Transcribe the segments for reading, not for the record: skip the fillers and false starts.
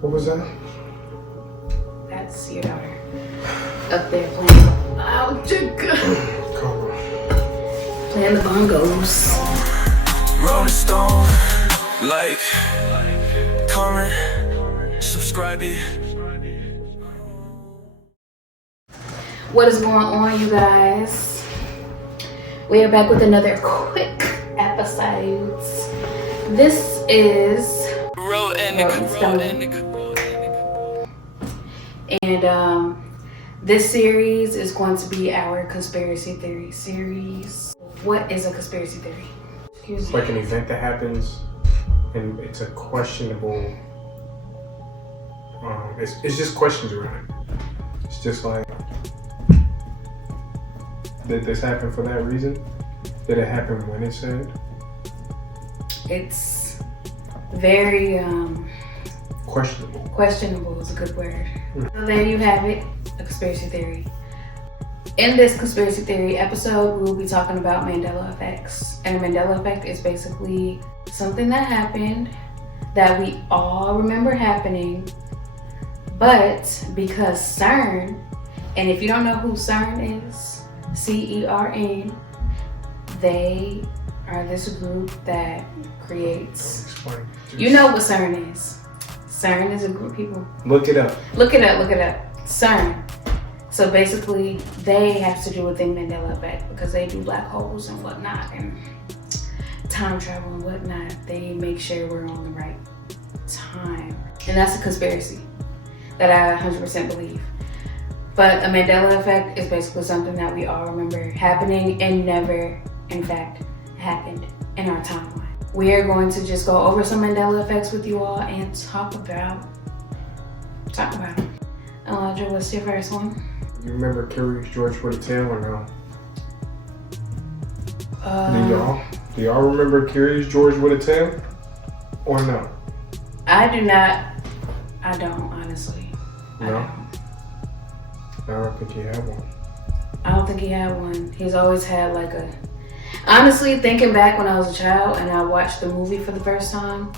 What was that? That's your daughter. Up there playing. Oh, playing the bongos. Rolling Stone, like, comment, subscribe it. What is going on, you guys? We are back with another quick episode. This is and this series is going to be our conspiracy theory series. What is a conspiracy theory? Excuse me. Like an event that happens and it's a questionable, it's just questions around it. It's just like, did this happen for that reason? Did it happen when it said? It's very questionable. Questionable is a good word. So there you have it, a conspiracy theory. In this conspiracy theory episode, we'll be talking about Mandela effects. And the Mandela effect is basically something that happened that we all remember happening, but because CERN, and if you don't know who CERN is, CERN, they are this group that creates... Explain. You know what CERN is. CERN is a group of people. Look it up. Look it up. CERN. So basically, they have to do with the Mandela effect because they do black holes and whatnot and time travel and whatnot. They make sure we're on the right time. And that's a conspiracy that I 100% believe. But a Mandela effect is basically something that we all remember happening and never, in fact, happened in our timeline. We are going to just go over some Mandela effects with you all and talk about it. Elijah, what's your first one? You remember Curious George with a tail or no? Do y'all remember Curious George with a tail or no? I do not. I don't, honestly. No? I don't think he had one. I don't think he had one. He's always had like a... Honestly, thinking back when I was a child and I watched the movie for the first time,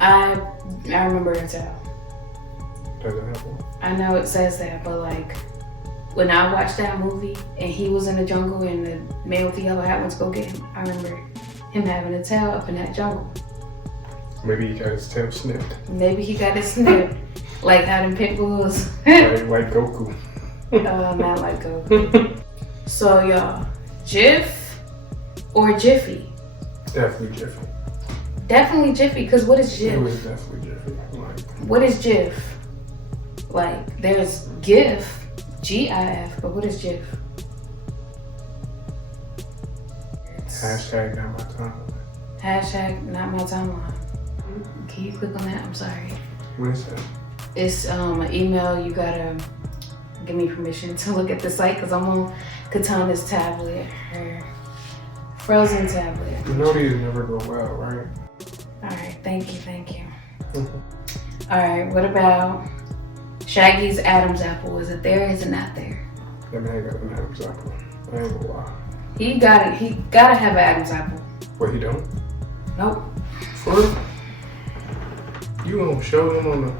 I remember a tail. Does it have one? I know it says that, but like when I watched that movie and he was in the jungle and the man with the yellow hat went to go get him, I remember him having a tail up in that jungle. Maybe he got his tail snipped. Maybe he got it snipped, like how them pit bulls. like Goku. Not like Goku. So y'all, Jif or Jiffy? Definitely Jiffy. Definitely Jiffy, because what is Jif? It was definitely Jiffy. What is Jif? Like, there's GIF, G-I-F, but what is Jif? Hashtag not my timeline. Hashtag not my timeline. Can you click on that? I'm sorry. What is that? It's an email. You gotta give me permission to look at the site because I'm on Katana's tablet, her frozen tablet. You know these never go well, right? Alright, thank you. Alright, what about Shaggy's Adam's apple? Is it there or is it not there? That man got an Adam's apple. I ain't gonna lie. He gotta have an Adam's apple. What, he don't? Nope. For real? You gonna show them on the...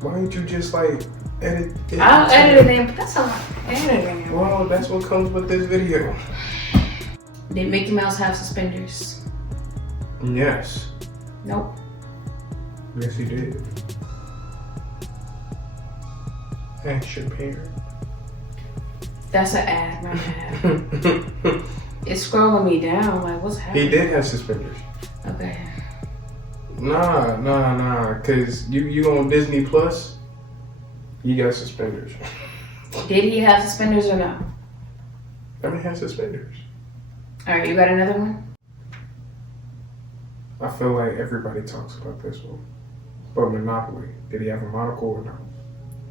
Why don't you just like edit it? I'll edit it in, but that's a lot of editing. Well, that's what comes with this video. Did Mickey Mouse have suspenders? Yes. Nope. Yes, he did. Ask your parent. That's an ad, my bad. It's scrolling me down, like what's happening? He did have suspenders. Okay. Nah, cause you on Disney Plus, you got suspenders. Did he have suspenders or no? I mean, he has suspenders. Alright, you got another one? I feel like everybody talks about this one. But Monopoly, did he have a monocle or no?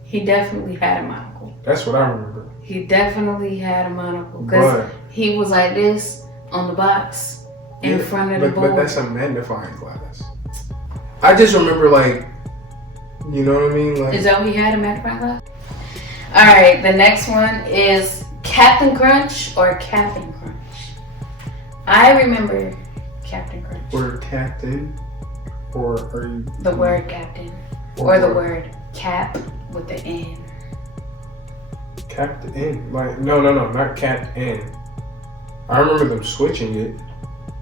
He definitely had a monocle. That's what I remember. He definitely had a monocle. Because he was like this on the box in front of the board. But that's a magnifying glass. I just remember like, you know what I mean? Like, is that what he had, a magnifying glass? Alright, the next one is Captain Crunch or Captain Crunch. I remember Captain Crunch. Word Captain, or are you? The word Captain. Or the word cap with the N. Cap the N? Like, no, not cap N. I remember them switching it.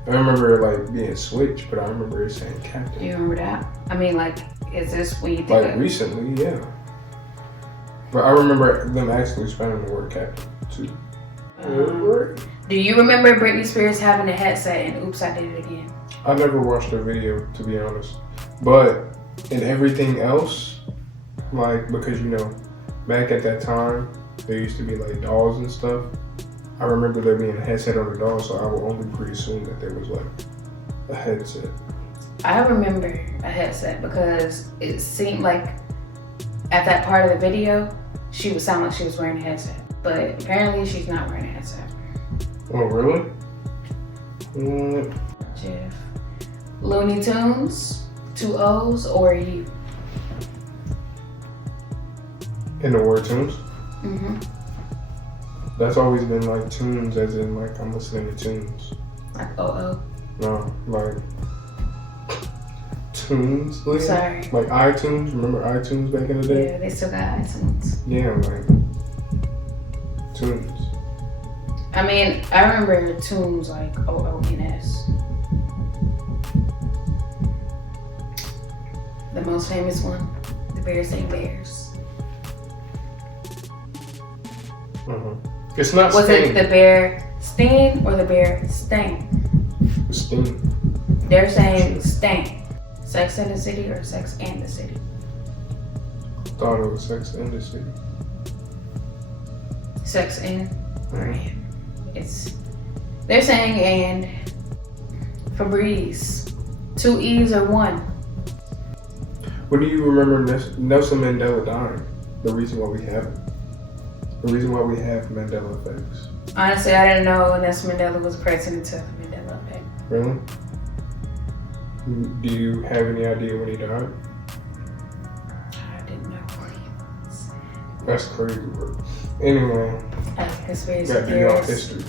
I remember like being switched, but I remember it saying captain. Do you remember that? I mean, like, is this when you think like recently, yeah. But I remember them actually spelling the word captain too. Do you remember Britney Spears having a headset and Oops, I Did It Again? I never watched the video, to be honest. But in everything else, like, because you know, back at that time, there used to be like dolls and stuff. I remember there being a headset on the doll, so I would only pre-assume that there was like a headset. I remember a headset because it seemed like at that part of the video, she would sound like she was wearing a headset. But apparently she's not wearing a headset. Oh, really? Mm. Jeff. Looney Tunes, 2 O's, or you? In the word tunes? Mm-hmm. That's always been like tunes, as in like I'm listening to tunes. Like oh. No, like tunes. Like, Sorry. Like iTunes. Remember iTunes back in the day? Yeah, they still got iTunes. Yeah, like tunes. I mean, I remember tunes like OONS. The most famous one, the Bears Ain't Bears. It's not Was Sting. it the Bear Sting or the Bear Stain? Sting. They're saying Stain. Sex in the City or Sex and the City? Thought it was Sex in the City. Sex in or in? They're saying and. Febreze. 2 E's or 1? When do you remember Nelson Mandela dying? The reason why we have it. The reason why we have Mandela effects. Honestly, I didn't know Nelson Mandela was president until the Mandela effect. Really? Do you have any idea when he died? I didn't know who he was. That's crazy, bro. Anyway, Conspiracy gotta do y'all theorists. history.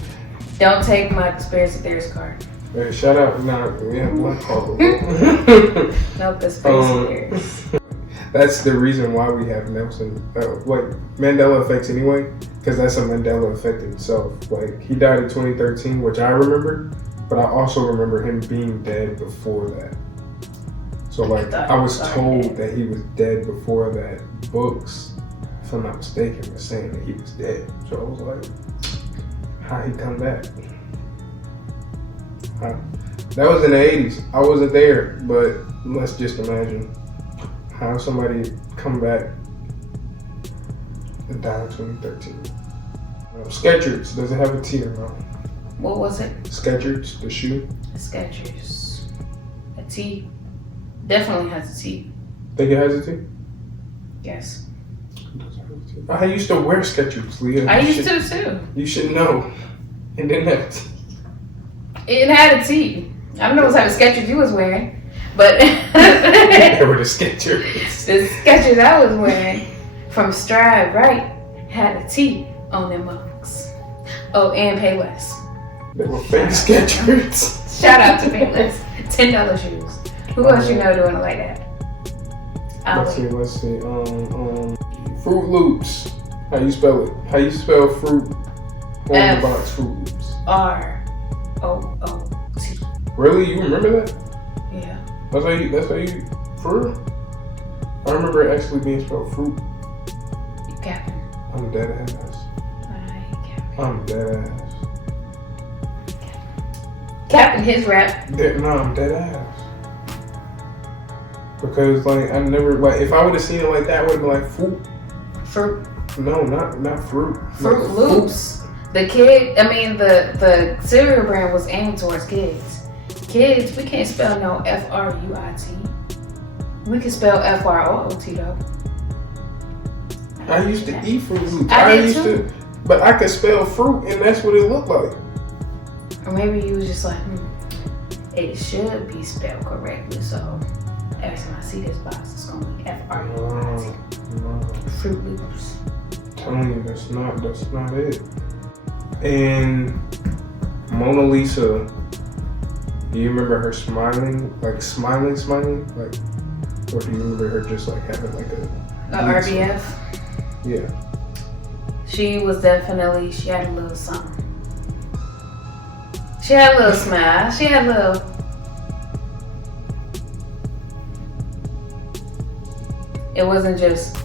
Don't take my conspiracy theorist card. Hey, shout out, we have one call. No conspiracy theorists. That's the reason why we have Nelson, Mandela effects anyway, because that's a Mandela effect itself. Like, he died in 2013, which I remember, but I also remember him being dead before that. So, like, I was told that he was dead before that. Books, if I'm not mistaken, were saying that he was dead. So I was like, how he come back? That was in the 80s. I wasn't there, but let's just imagine how somebody come back and die in 2013. Skechers, does it have a T or no? What was it? Skechers, the shoe. Skechers. A T. Definitely has a T. Think it has a T? Yes. I used to wear Skechers, Leah. I used to too. You should know. It didn't have a T. It had a T. I don't know what type of Skechers you was wearing, but They were the Skechers. the Skechers I was wearing from Stride Right had a T on them mugs. Oh, and Payless. They were fake Skechers. Shout out to Payless. $10 shoes. Who else you know doing it like that? Let's see. Fruit Loops. How you spell it? How you spell fruit on the box? Fruit Loops. ROOT. Really? You remember that? Yeah. That's how you, for real? I remember it actually being spelled fruit. You capping. I'm dead ass. I'm dead ass. Capping his rap. No, I'm dead ass. Because like I never if I would have seen it like that, I would have been like fruit. Fruit. No, not fruit. Fruit Loops. The the cereal brand was aimed towards kids. Kids, we can't spell no FRUIT. We can spell FROOT though. I used to eat Fruit Loops. I did too. But I could spell fruit, and that's what it looked like. Or maybe you was just like, it should be spelled correctly, so every time I see this box, it's gonna be FRUIT. No. Fruit Loops. I'm telling you, that's not it. And Mona Lisa, do you remember her smiling? Like smiling? Like Or do you remember her just like having like a RBF? Yeah. She was definitely, she had a little something. She had a little smile. She had a little. It wasn't just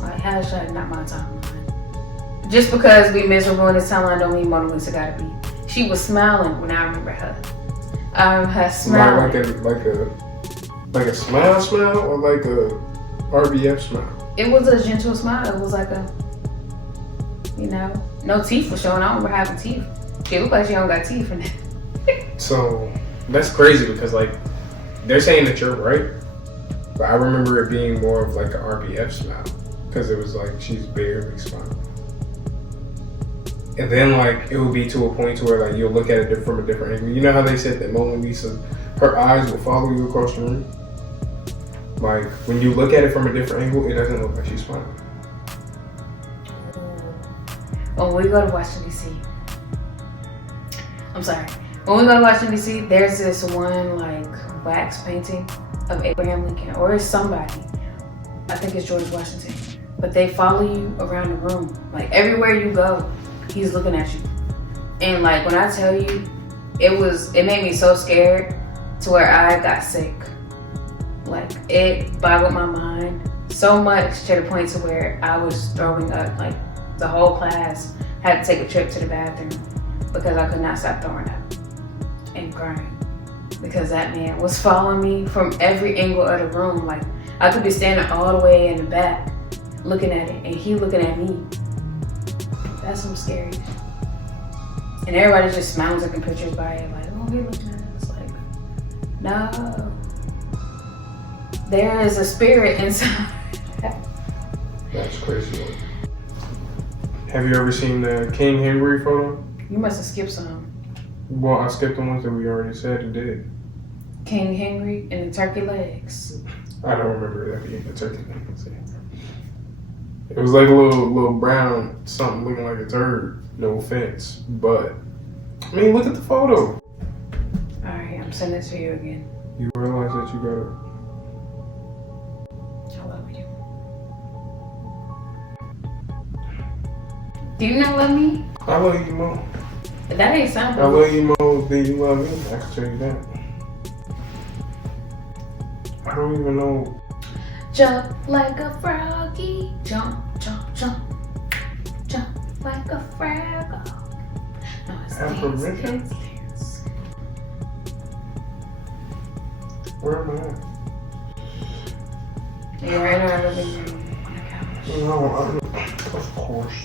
like, how should I not my timeline? Just because we miserable in this timeline don't mean Mona Lisa gotta be. She was smiling when I remember her. I remember her smiling. Like a smile or like a RBF smile? It was a gentle smile. It was like a, you know, no teeth were showing. I don't remember having teeth. She looked like she don't got teeth in it. So that's crazy because like they're saying that you're right, but I remember it being more of like an RBF smile because it was like she's barely smiling. And then like it would be to a point to where like you'll look at it from a different angle. You know how they said that Mona Lisa, her eyes will follow you across the room? Like when you look at it from a different angle, it doesn't look like she's smiling. When we go to Washington DC, I'm sorry. When we go to Washington DC, there's this one like wax painting of Abraham Lincoln, or it's somebody. I think it's George Washington. But they follow you around the room. Like everywhere you go, he's looking at you. And like when I tell you, it made me so scared to where I got sick. Like it boggled my mind so much to the point to where I was throwing up. Like the whole class had to take a trip to the bathroom because I could not stop throwing up and crying because that man was following me from every angle of the room. Like I could be standing all the way in the back looking at it and he looking at me. That's some scary. And everybody just smiles taking pictures by it like, oh, he looking at us. Like, no. There is a spirit inside. That's crazy. Have you ever seen the King Henry photo? You must have skipped some. Well, I skipped the ones that we already said and did. King Henry and the turkey legs. I don't remember that being the turkey legs. It was like a little brown something looking like a turd. No offense, but I mean, look at the photo. Alright, I'm sending it to you again. You realize that you got I love you. Do you not love me? I love you more. That ain't something. I love you more than you love me. I can tell you that. I don't even know. Jump like a froggy. Jump, jump, jump. Jump like a frog. No, it's dance, dance, dance. Where am I at? You're right in our living room on the couch. No, of course.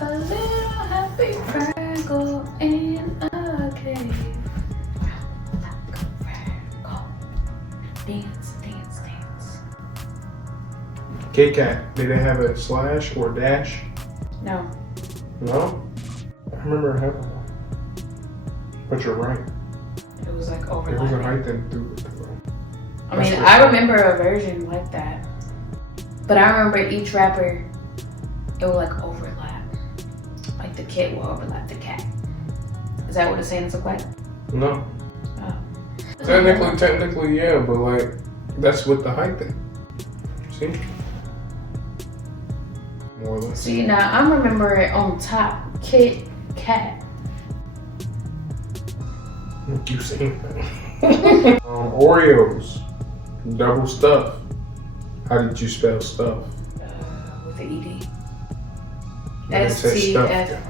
A little happy fraggle in a cave. Like a fraggle. Dance, dance, dance. Kit Kat, did it have a slash or dash? No. No? I remember it having one. But you're right. It was like There was a overlapping. height thing through it. I mean, I remember a version like that. But I remember each rapper, it would like overlap. Like the kit will overlap the cat. Is that what it's saying? It's look like? No. Oh. Technically, yeah, but like, that's with the height thing. See? More or less. See, now I remember it on top. Kit Kat. You seen that? Oreos. Double stuff. How did you spell stuff? With the ED. I didn't say stuffed. S-T-F.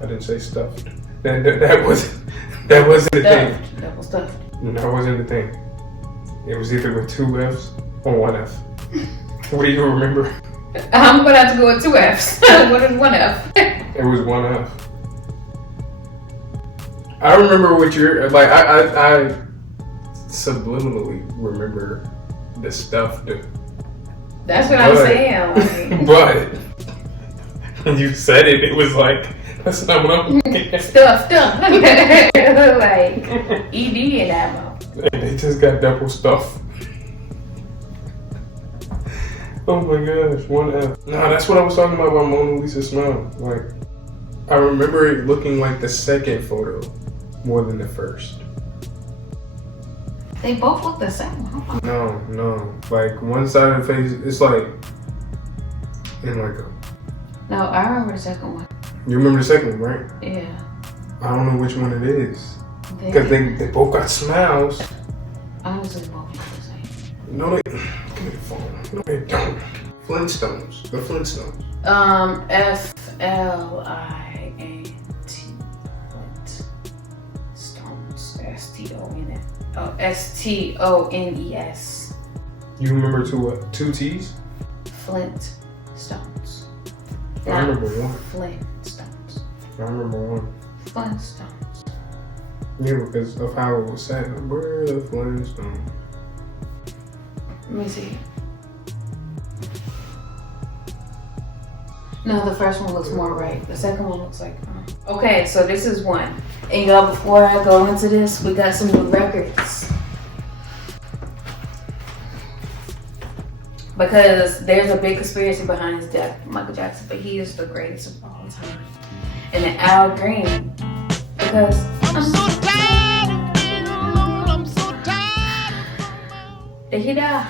I didn't say stuffed. That wasn't the thing. Double stuffed. That wasn't the thing. It was either with 2 F's or 1 F. What do you remember? I'm gonna have to go with 2 F's. What is 1 F? It was 1 F. I remember what you're like. I subliminally remember the stuff. That's what I'm saying. Like. But when you said it, it was like, that's not what I'm thinking. Stuff. Like ED in that mouth. And they just got double stuff. Oh my gosh, 1 F. Nah, that's what I was talking about Mona Lisa smile. Like, I remember it looking like the second photo more than the first. They both look the same. No. Like one side of the face, it's like in like a. No, I remember the second one. You remember the second one, right? Yeah. I don't know which one it is. Because they both got smiles. Honestly, both look the same. No, they. Give me the phone. No, they don't. Flintstones. The Flintstones. Flint. Stones. Stones. You remember two T's? Flint Stones. I remember one. Flint Stones. I remember one. Flint Stones. Yeah, because of how it was said. Where are the Flintstones? Let me see. No, the first one looks more right. The second one looks like. Okay, so this is one. And y'all, before I go into this, we got some new records. Because there's a big conspiracy behind his death, Michael Jackson, but he is the greatest of all time. And then Al Green, because I'm so tired of being alone. I'm so tired. Did he die?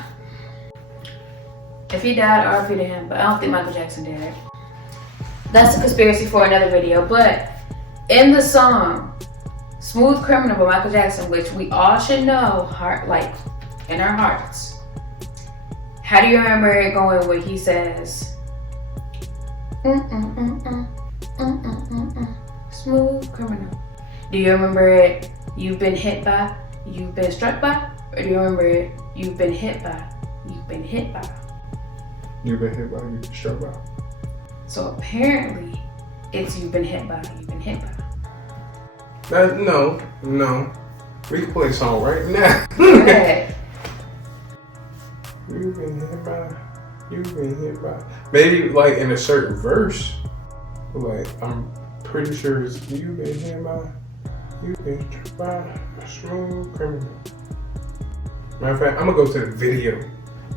If he died, RIP to him, but I don't think Michael Jackson did. That's a conspiracy for another video, but in the song Smooth Criminal by Michael Jackson, which we all should know, like in our hearts, how do you remember it going when he says, smooth criminal? Do you remember it, you've been hit by, you've been struck by? Or do you remember it, you've been hit by, you've been hit by? You've been hit by, you've been struck by. So apparently, it's you've been hit by, you've been hit by. No. We can play a song right now. Okay. You've been hit by, you've been hit by. Maybe like in a certain verse, like I'm pretty sure it's you've been hit by, you've been struck by a smooth criminal. Matter of fact, I'm gonna go to the video,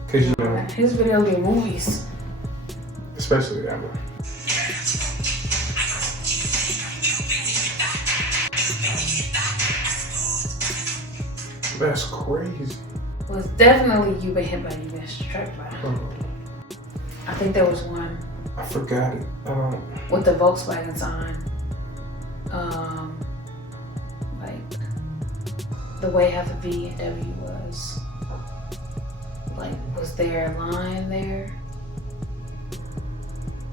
cause you know his video be movies, especially that one. That's crazy. Well, it's definitely you've been hit by, you've been struck by. I think there was one. I forgot it. With the Volkswagen sign. Like the way how the V and W was. Like, was there a line there?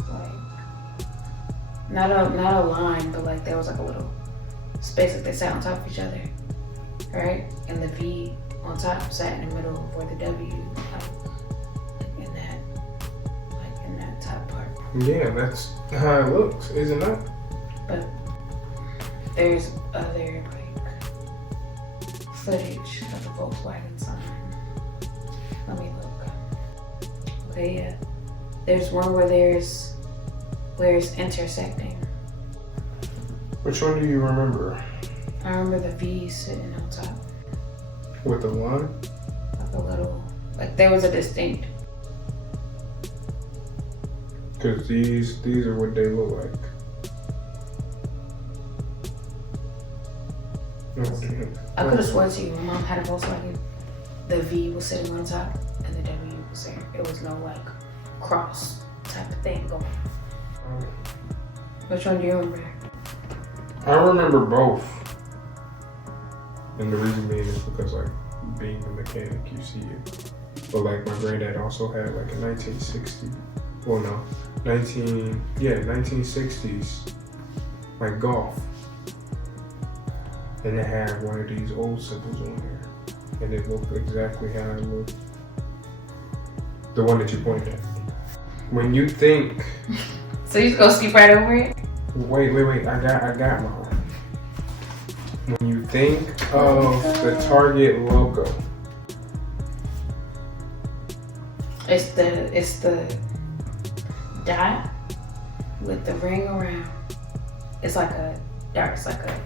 Like, not a line, but like there was like a little space that they sat on top of each other, right? And the V on top sat in the middle of where the W, like in that top part. Yeah, that's how it looks, isn't it? But there's other like footage of the Volkswagen sign. Let me look. Okay, yeah. There's one where it's intersecting. Which one do you remember? I remember the V sitting on top. With the line? Like a little, like there was a distinct. Because these are what they look like. I could have sworn to you, my mom had a Volkswagen. The V was sitting on top and the W was there. It was no like cross type of thing going. Which one do you remember? I remember both. And the reason being is because like being a mechanic, you see it. But like my granddad also had like a 1960s like Golf. And it had one of these old symbols on there. And it looked exactly how it looked. The one that you pointed at. When you think... So you just go skip right over it? Wait, I got mine. When you think of the Target logo. It's the dot with the ring around. It's like a dark, it's like a...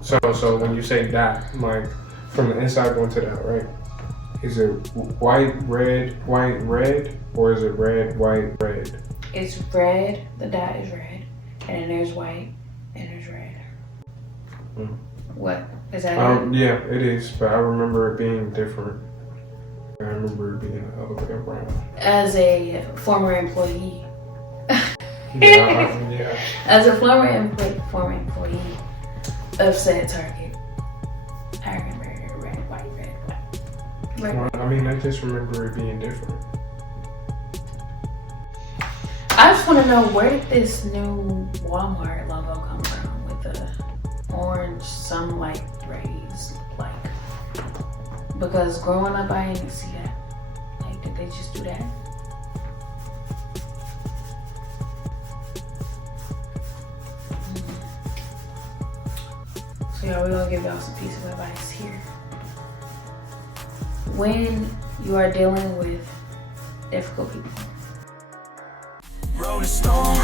So when you say dot, like from the inside going to the out, right? Is it white, red, or is it red, white, red? It's red, the dot is red, and then there's white, and there's red. Mm. What? Is that it? Yeah, it is, but I remember it being different. I remember it being a little bit around. As a former employee. Yeah. As a former employee of said Target, I remember red, white. Well, I mean, I just remember it being different. I just want to know, where did this new Walmart logo come from with the orange sunlight rays? Like, because growing up, I didn't see that. Like, did they just do that? So y'all, we're gonna give y'all some piece of advice here. When you are dealing with difficult people, Rolling Stone,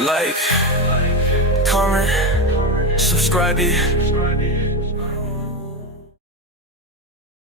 like, comment, subscribe it.